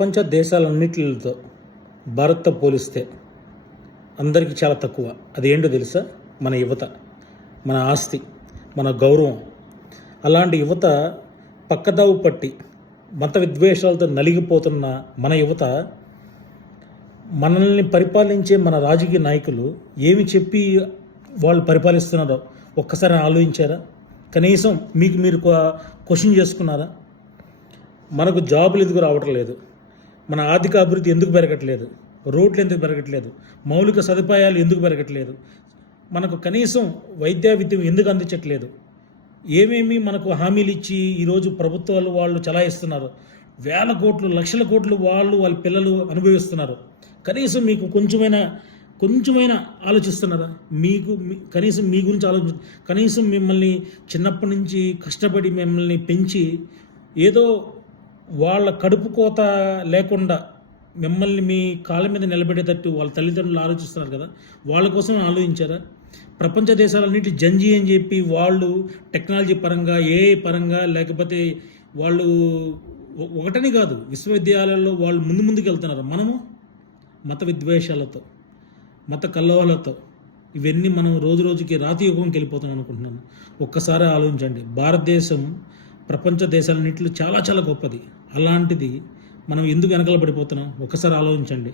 ప్రపంచ దేశాలన్నిటితో భారత్తో పోలిస్తే అందరికీ చాలా తక్కువ. అది ఏంటో తెలుసా? మన యువత, మన ఆస్తి, మన గౌరవం. అలాంటి యువత పక్కదావు పట్టి మత విద్వేషాలతో నలిగిపోతున్న మన యువత, మనల్ని పరిపాలించే మన రాజకీయ నాయకులు ఏమి చెప్పి వాళ్ళు పరిపాలిస్తున్నారో ఒక్కసారి ఆలోచించారా? కనీసం మీకు మీరు క్వశ్చన్ చేసుకున్నారా? మనకు జాబులు ఎందుకు రావటం లేదు? మన ఆర్థిక అభివృద్ధి ఎందుకు పెరగట్లేదు? రోడ్లు ఎందుకు పెరగట్లేదు? మౌలిక సదుపాయాలు ఎందుకు పెరగట్లేదు? మనకు కనీసం వైద్య విద్య ఎందుకు అందించట్లేదు? ఏమేమి మనకు హామీలు ఇచ్చి ఈరోజు ప్రభుత్వాలు వాళ్ళు చలాయిస్తున్నారు. వేల కోట్లు, లక్షల కోట్లు వాళ్ళ పిల్లలు అనుభవిస్తున్నారు. కనీసం మీకు కొంచెమైనా ఆలోచిస్తున్నారా? కనీసం మీ గురించి కనీసం మిమ్మల్ని చిన్నప్పటి నుంచి కష్టపడి మిమ్మల్ని పెంచి ఏదో వాళ్ళ కడుపు కోత లేకుండా మిమ్మల్ని మీ కాళ్ళ మీద నిలబెట్టేటట్టు వాళ్ళ తల్లిదండ్రులు ఆలోచిస్తున్నారు కదా, వాళ్ళ కోసం ఆలోచించారా? ప్రపంచ దేశాలన్నింటి జంజీ అని చెప్పి వాళ్ళు టెక్నాలజీ పరంగా, ఏఐ పరంగా, లేకపోతే వాళ్ళు ఒకటని కాదు విశ్వవిద్యాలయాల్లో వాళ్ళు ముందుకు వెళ్తున్నారు. మనము మత విద్వేషాలతో, మత కల్లోలతో ఇవన్నీ మనం రోజు రోజుకి రాతి యుగంకి వెళ్ళిపోతున్నాం అనుకుంటున్నాను. ఒక్కసారి ఆలోచించండి. భారతదేశం ప్రపంచ దేశాలన్నింటిలో చాలా చాలా గొప్పది. అలాంటిది మనం ఎందుకు వెనకాల పడిపోతున్నాం? ఒక్కసారి ఆలోచించండి.